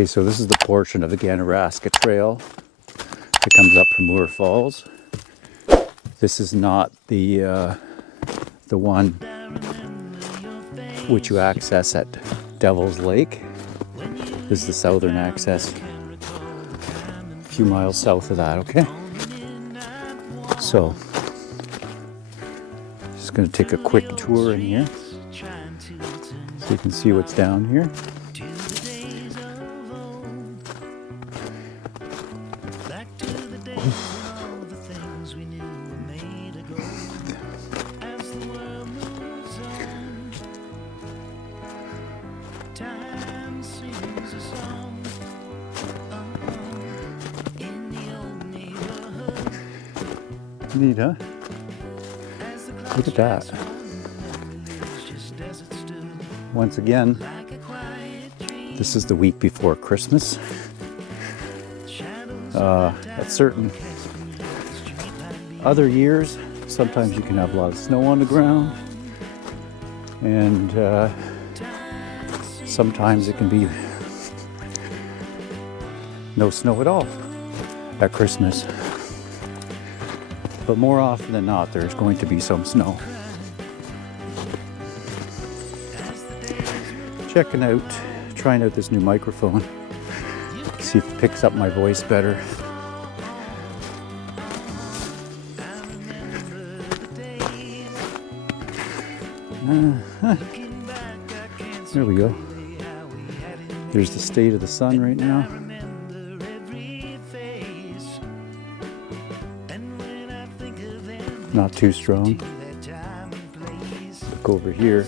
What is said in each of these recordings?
Okay, so this is the portion of the Ganaraska Trail that comes up from Moore Falls. This is not the one which you access at Devil's Lake. This is the southern access, a few miles south of that, okay? So, just gonna take a quick tour in here so you can see what's down here. Neat, huh? Look at that. Once again, this is the week before Christmas. At certain other years, sometimes you can have a lot of snow on the ground, and sometimes it can be no snow at all at Christmas. But more often than not, there's going to be some snow. Trying out this new microphone. See if it picks up my voice better. There we go. There's the state of the sun right now. Not too strong. Look over here.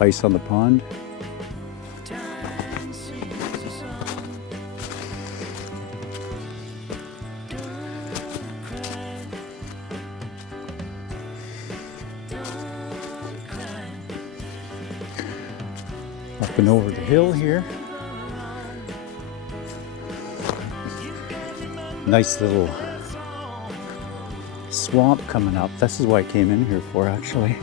Ice on the pond. Up and over the hill here. Nice little swamp coming up. This is what I came in here for, actually.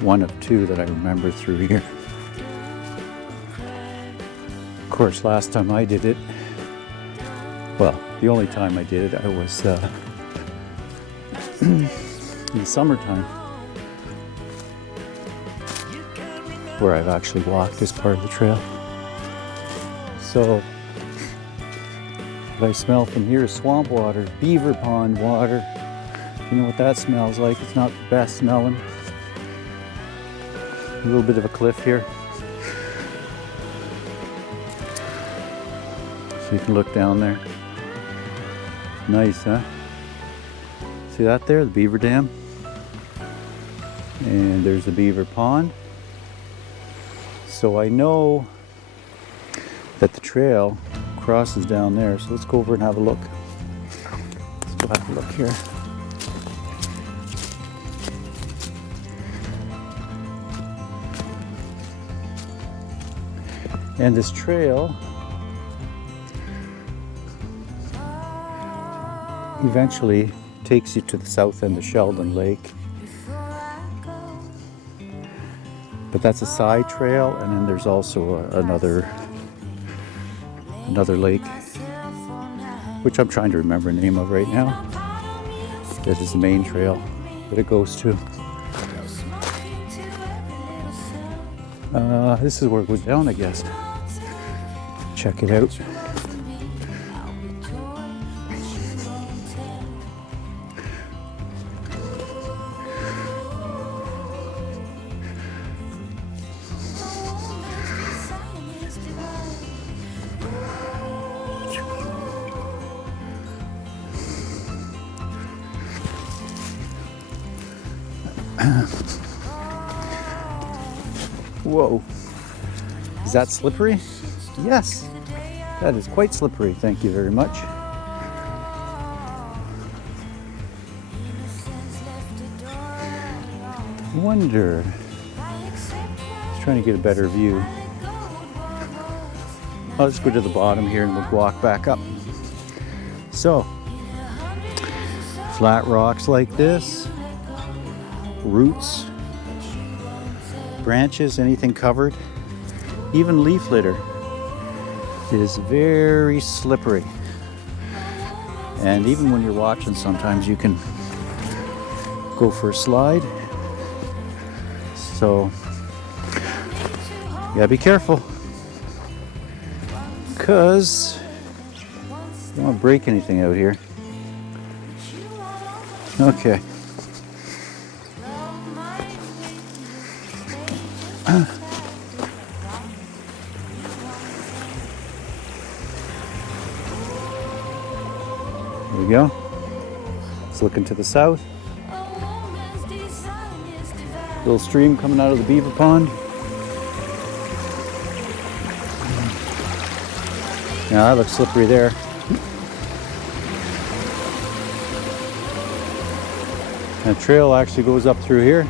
One of two that I remember through here. Of course, last time I did it, well, the only time I did it, I was in the summertime, where I've actually walked this part of the trail. So, what I smell from here is swamp water, beaver pond water. You know what that smells like? It's not the best smelling. A little bit of a cliff here. So you can look down there. Nice, huh? See that there, the beaver dam? And there's the beaver pond. So I know that the trail crosses down there. So let's go over and have a look. Let's go have a look here. And this trail eventually takes you to the south end of Sheldon Lake. But that's a side trail, and then there's also another lake, which I'm trying to remember the name of right now. That is the main trail that it goes to. This is where it goes down, I guess. Check it out. Whoa. Is that slippery? Yes. That is quite slippery. Thank you very much. Wonder. Just trying to get a better view. I'll just go to the bottom here and we'll walk back up. So, flat rocks like this, roots, branches, anything covered, even leaf litter is very slippery. And even when you're watching, sometimes you can go for a slide. So you gotta be careful, because you don't want to break anything out here. Okay. There we go. Let's look into the south. Little stream coming out of the beaver pond. Yeah, that looks slippery there. And the trail actually goes up through here.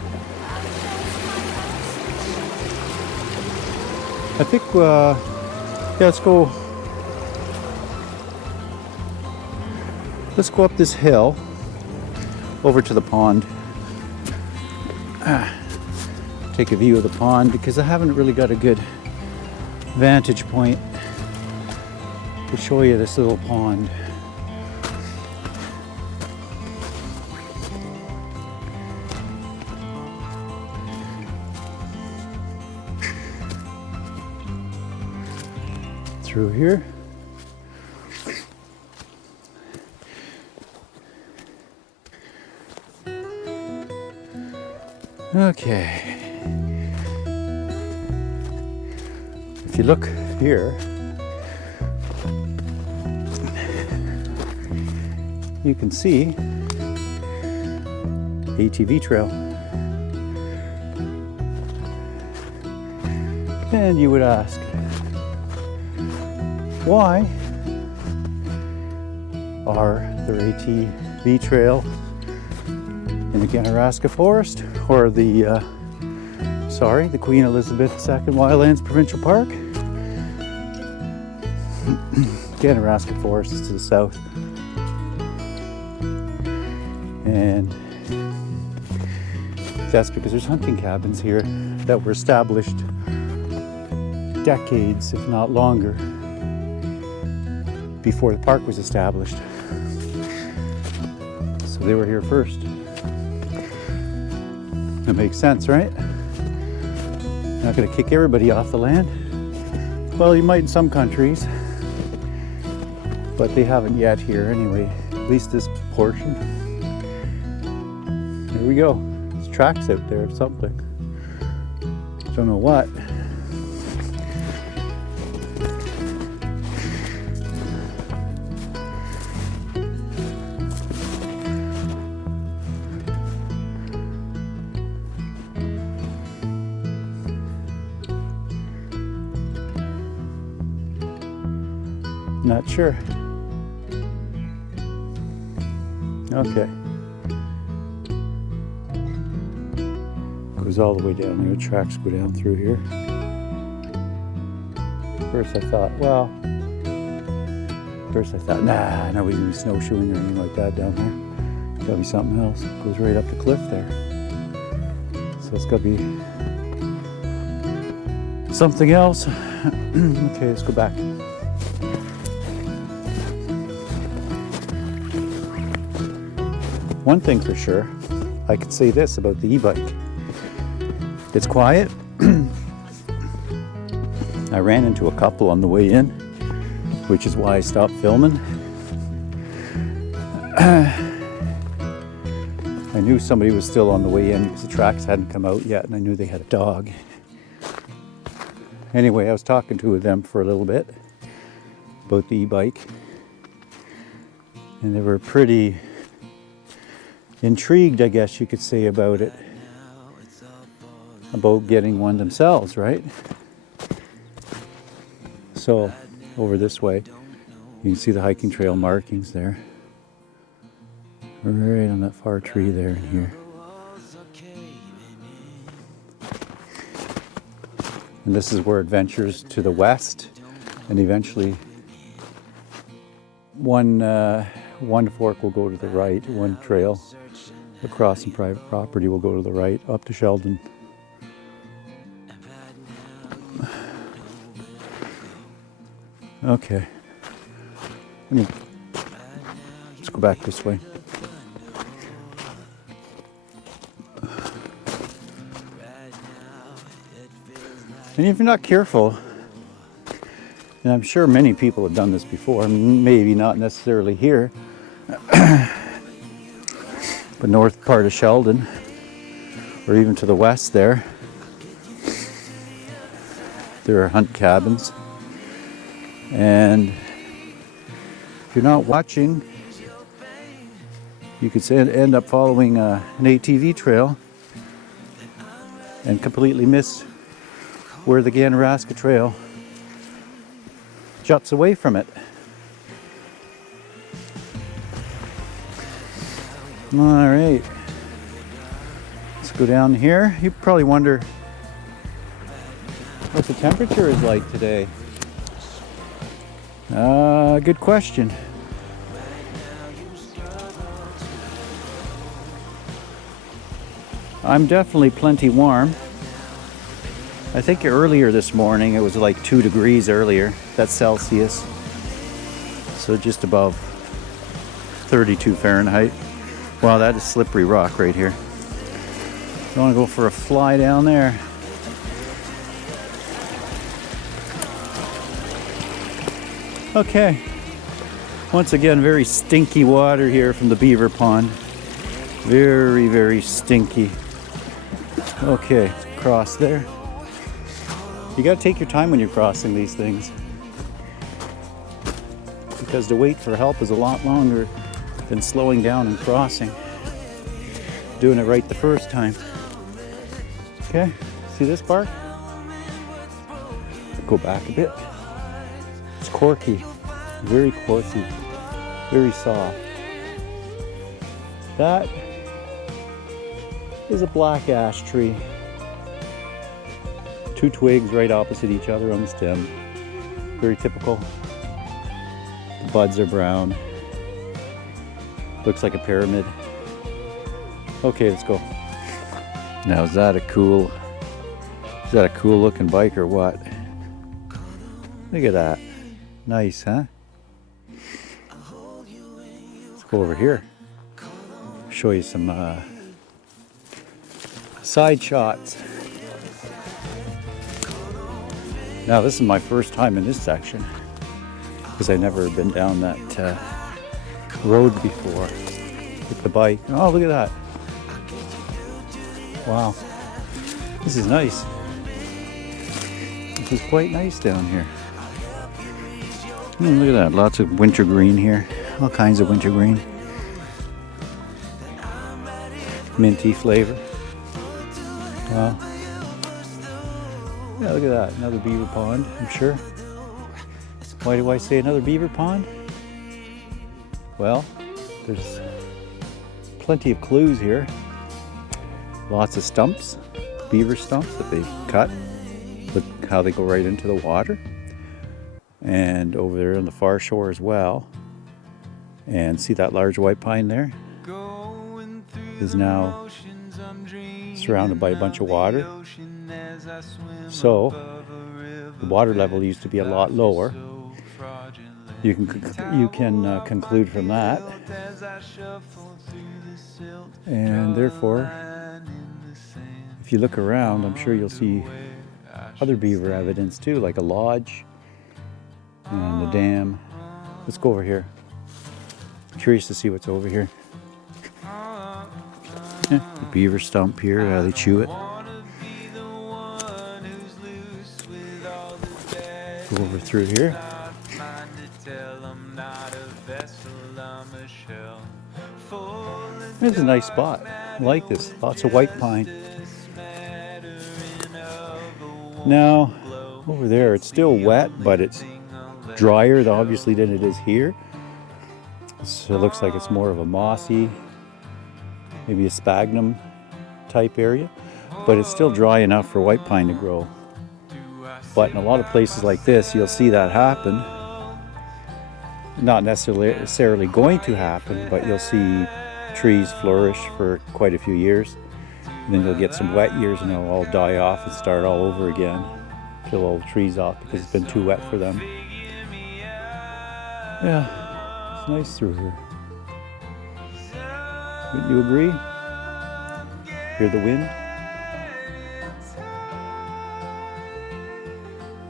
I think, yeah, let's go up this hill over to the pond. Take a view of the pond, because I haven't really got a good vantage point to show you this little pond. Through here. Okay. If you look here, you can see ATV trail. And you would ask, why are there ATV trail in the Ganaraska Forest, or the Queen Elizabeth II Wildlands Provincial Park? Ganaraska Forest is to the south. And that's because there's hunting cabins here that were established decades, if not longer, before the park was established. So they were here first. That makes sense, right? Not going to kick everybody off the land. Well, you might in some countries, but they haven't yet here anyway, at least this portion. Here we go. There's tracks out there of something. Don't know what. Not sure. Okay. Goes all the way down there. Tracks go down through here. First I thought, nah, nobody's gonna be snowshoeing or anything like that down there. Gotta be something else. Goes right up the cliff there. So it's gotta be something else. Okay, let's go back. One thing for sure, I could say this about the e-bike. It's quiet. I ran into a couple on the way in, which is why I stopped filming. I knew somebody was still on the way in because the tracks hadn't come out yet, and I knew they had a dog. Anyway, I was talking to them for a little bit about the e-bike, and they were pretty intrigued, I guess you could say, about it, about getting one themselves, right? So over this way, you can see the hiking trail markings there, right on that far tree there in here. And this is where it ventures to the west, and eventually one fork will go to the right, one trail, Across some private property, we'll go to the right, up to Sheldon. Okay. Let's go back this way. And if you're not careful, and I'm sure many people have done this before, maybe not necessarily here, but north part of Sheldon, or even to the west there are hunt cabins. And if you're not watching, you could end up following an ATV trail and completely miss where the Ganaraska Trail juts away from it. All right, let's go down here. You probably wonder what the temperature is like today. Good question. I'm definitely plenty warm. I think earlier this morning it was like 2 degrees earlier. That's Celsius. So just above 32 Fahrenheit. Wow, that is slippery rock right here. I want to go for a fly down there. Okay. Once again, very stinky water here from the beaver pond. Very, very stinky. Okay, cross there. You got to take your time when you're crossing these things, because to wait for help is a lot longer than slowing down and crossing. Doing it right the first time. Okay, see this bark? Go back a bit. It's corky, very corky, very soft. That is a black ash tree. 2 twigs right opposite each other on the stem. Very typical. The buds are brown. Looks like a pyramid. Okay, let's go. Now is that a cool looking bike or what? Look at that. Nice, huh? Let's go over here. Show you some side shots. Now this is my first time in this section because I've never been down that road before with the bike. Oh, look at that. Wow. This is nice. This is quite nice down here. Look at that. Lots of wintergreen here. All kinds of wintergreen. Minty flavor. Wow. Yeah, look at that. Another beaver pond, I'm sure. Why do I say another beaver pond? Well, there's plenty of clues here. Lots of stumps, beaver stumps that they've cut. Look how they go right into the water. And over there on the far shore as well. And see that large white pine there? Is now surrounded by a bunch of water. So the water level used to be a lot lower. You can conclude from that, and therefore, if you look around, I'm sure you'll see other beaver evidence too, like a lodge and a dam. Let's go over here. I'm curious to see what's over here. Yeah, the beaver stump here, how they chew it. Go over through here. It's a nice spot. I like this. Lots of white pine. Now, over there, it's still wet, but it's drier, obviously, than it is here. So it looks like it's more of a mossy, maybe a sphagnum type area, but it's still dry enough for white pine to grow. But in a lot of places like this, you'll see that happen. Not necessarily going to happen, but you'll see trees flourish for quite a few years. And then you'll get some wet years and they'll all die off and start all over again. Kill all the trees off because it's been too wet for them. Yeah, it's nice through here. Wouldn't you agree? Hear the wind?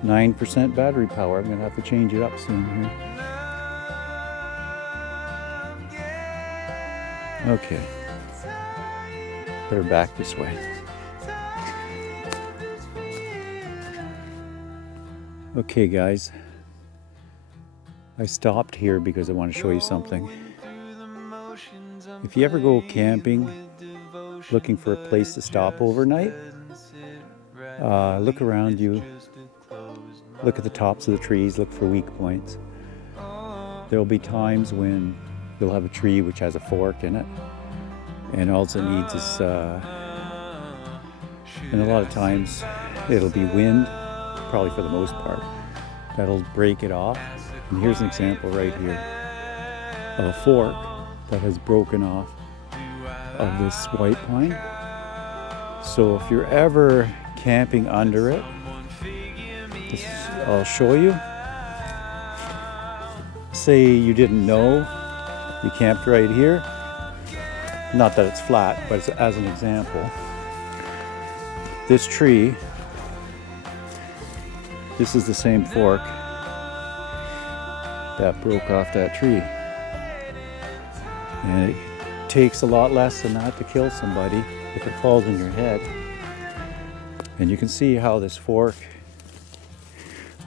9% battery power. I'm going to have to change it up soon here. Okay. Better back this way. Okay, guys. I stopped here because I want to show you something. If you ever go camping, looking for a place to stop overnight, look around you. Look at the tops of the trees, look for weak points. There'll be times when you'll have a tree which has a fork in it, and all it needs is, and a lot of times it'll be wind, probably for the most part, that'll break it off. And here's an example right here of a fork that has broken off of this white pine. So if you're ever camping under it, I'll show you. Say you didn't know, you camped right here. Not that it's flat, but it's, as an example. This tree, this is the same fork that broke off that tree. And it takes a lot less than that to kill somebody if it falls in your head. And you can see how this fork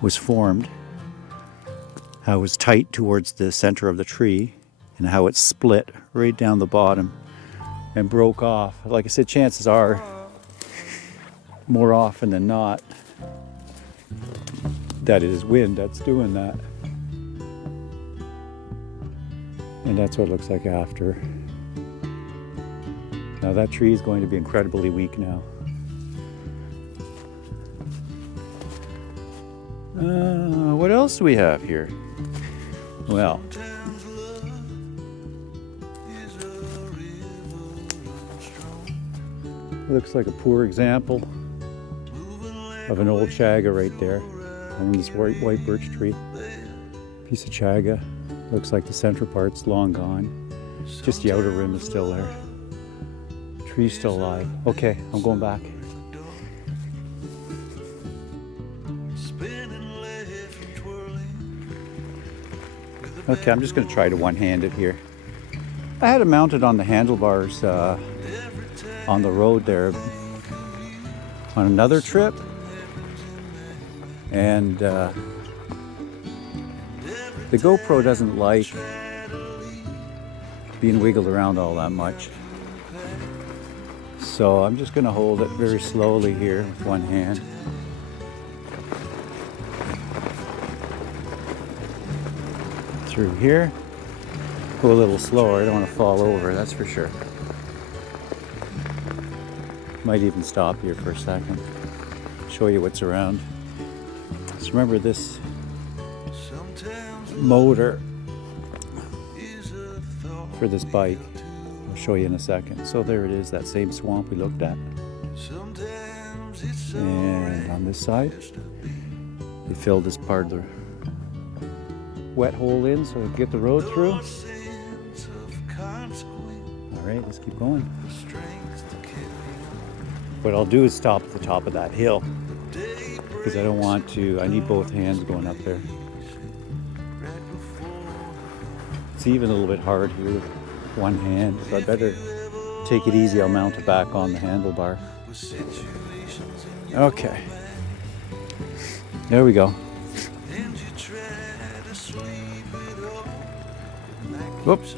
was formed, how it was tight towards the center of the tree, and how it split right down the bottom and broke off. Like I said, chances are, more often than not, that it is wind that's doing that. And that's what it looks like after. Now that tree is going to be incredibly weak now. What else do we have here? Well, looks like a poor example of an old chaga right there on this white birch tree. Piece of chaga. Looks like the center part's long gone. Just the outer rim is still there. Tree's still alive. Okay, I'm going back. Okay, I'm just going to try to one-hand it here. I had it mounted on the handlebars on the road there on another trip, and the GoPro doesn't like being wiggled around all that much. So I'm just going to hold it very slowly here with one hand. Through here. Go a little slower, I don't want to fall over, that's for sure. Might even stop here for a second. Show you what's around. Just remember this motor for this bike. I'll show you in a second. So there it is, that same swamp we looked at. And on this side, they filled this part of the wet hole in so we can get the road through. Alright, let's keep going. What I'll do is stop at the top of that hill because I don't want to, I need both hands going up there. It's even a little bit hard here with one hand, so I better take it easy. I'll mount it back on the handlebar. Okay. There we go. Whoops.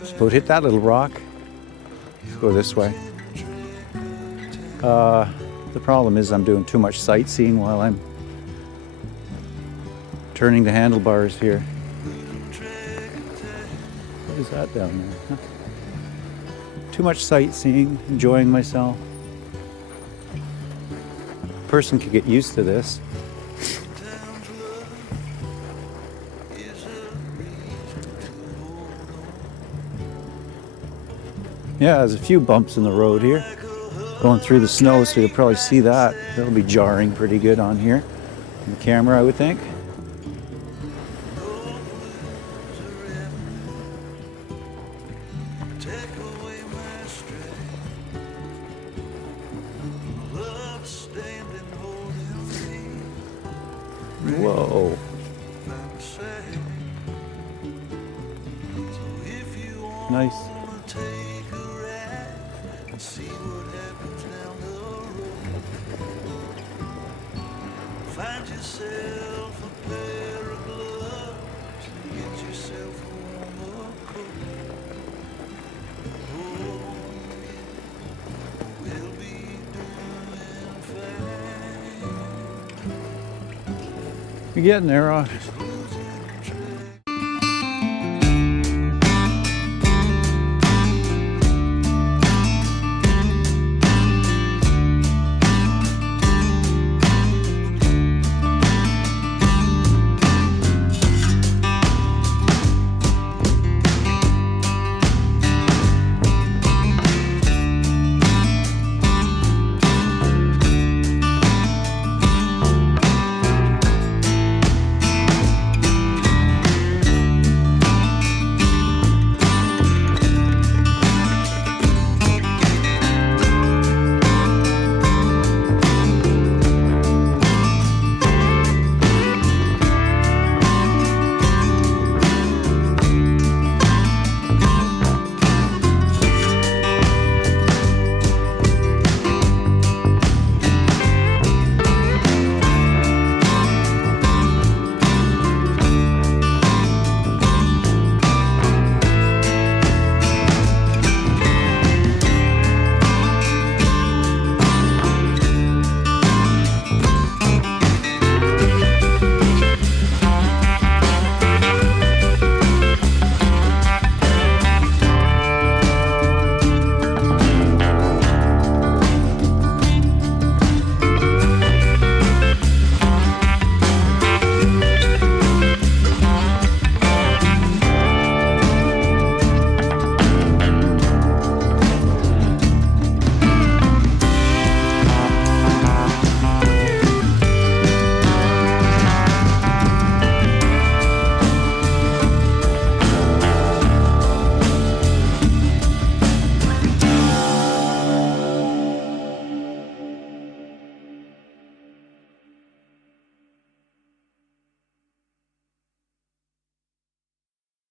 Just hit that little rock. Let's go this way. The problem is I'm doing too much sightseeing while I'm turning the handlebars here. What is that down there? Huh? Too much sightseeing, enjoying myself. A person could get used to this. Yeah, there's a few bumps in the road here. Going through the snow, so you'll probably see that. That'll be jarring pretty good on here. On the camera, I would think. Whoa. Nice. Find yourself a pair of gloves and get yourself a warmer coat. Oh, we'll be doing fine. You're getting there, Ross.